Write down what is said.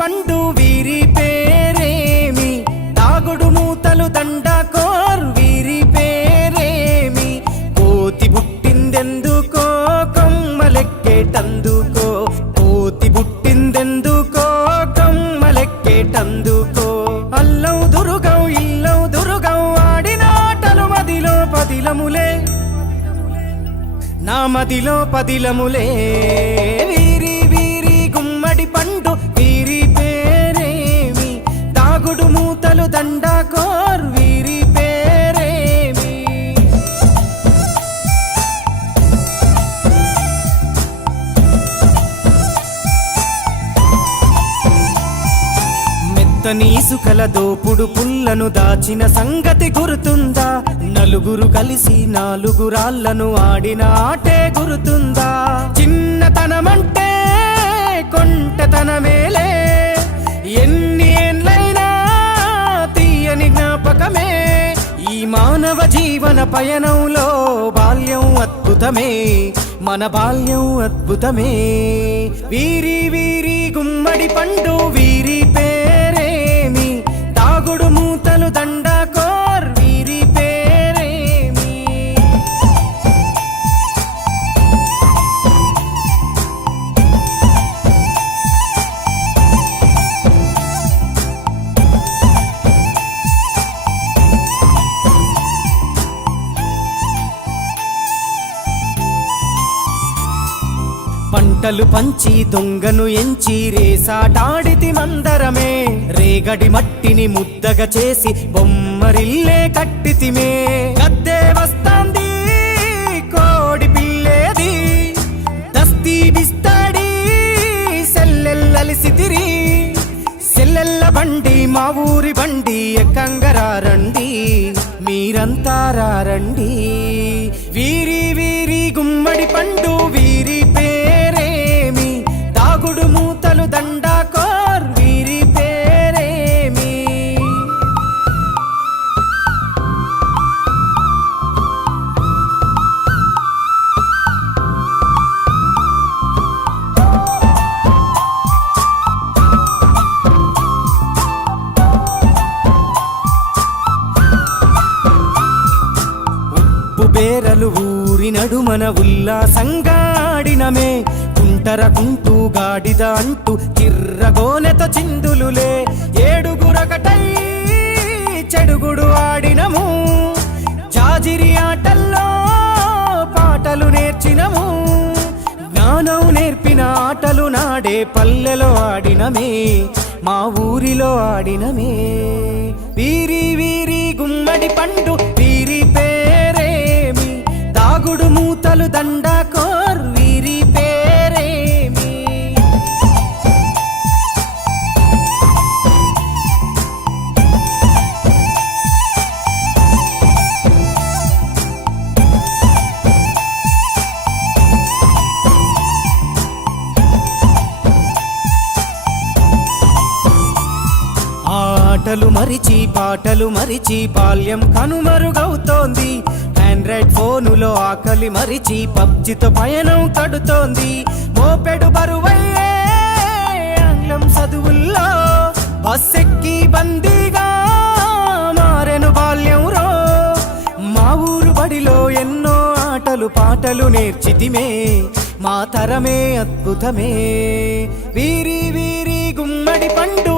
పండు వీరి పేరేమి తాగుడు మూతలు దండకోర్ వీరి పేరేమి కోతి పుట్టిందెందుకో కొమ్మలెక్కేటందుకో కోతి పుట్టిందెందుకో కొమ్మలెక్కేటందుకో అల్లౌ దురుగౌ ఇల్లౌ దురుగౌ ఆడిన ఆటలు మదిలో పదిలములే నా మదిలో పదిలములే వీరి వీరి గుమ్మడి పండు వీరి పేరేమి తాగుడు మూతలు దండకోర్ వీరి పేరేమి మెత్తని ఇసుకల దోపుడు పుల్లను దాచిన సంగతి గుర్తుందా నలుగురు కలిసి నాలుగురాళ్లను ఆడిన ఆటే గుర్తుందా చిన్నతనమంటే కొంటతనమేలే ఎన్ని ఏండ్లైనా తీయని జ్ఞాపకమే ఈ మానవ జీవన పయనంలో బాల్యం అద్భుతమే మన బాల్యం అద్భుతమే వీరి వీరి గుమ్మడి పండు వీరి పేరేమి తాగుడు మూతలు దండకోర్ వీరి పేరేమి పంటలు పంచి దొంగను ఎంచి రేసాటాడితి మందరమే రేగడి మట్టిని ముద్దగా చేసి బొమ్మరిల్లే కట్టితిమే గద్దే వస్తాంది కోడి పిల్లేది దస్తీ బిస్తాడి సెల్లెల్లలిసితిరి సెల్లెల్ల బండి మా ఊరి బండి ఎక్కంగరారండి మీరంతా రారండి వీరి వీరి గుమ్మడి పండు వీరి పేరేమి తాగుడు మూతలు దండకోర్ వీరి పేరేమి బేరలు ఊరి నడుమన ఉల్లాసంగా ఆడినమే కుంటర కుంటూ గాడిద అంటూ చిర్రగోనెత చిందులులే ఏడుగురకటై చెడుగుడు ఆడినము జాజిరి ఆటల్లో పాటలు నేర్చినము జ్ఞానం నేర్పిన ఆటలు నాడే పల్లెలో ఆడినమే మా ఊరిలో ఆడినమే వీరి వీరి గుమ్మడి పండు వీరి పేరేమి తాగుడు మూతలు దండకోర్ వీరి పేరేమి ఆటలు మరిచి పాటలు మరిచి బాల్యం కనుమరుగవుతోంది ఆండ్రాయిడ్ ఫోనులో ఆకలి మరిచి పబ్జితో పయనం కడుతోంది మోపెడు బరువయ్యే ఆంగ్లం చదువుల్లో బస్సెక్కి బందీగా మారెను బాల్యం రో మా ఊరు బడిలో ఎన్నో ఆటలు పాటలు నేర్చితిమే మా తరమే అద్భుతమే వీరి వీరి గుమ్మడి పండు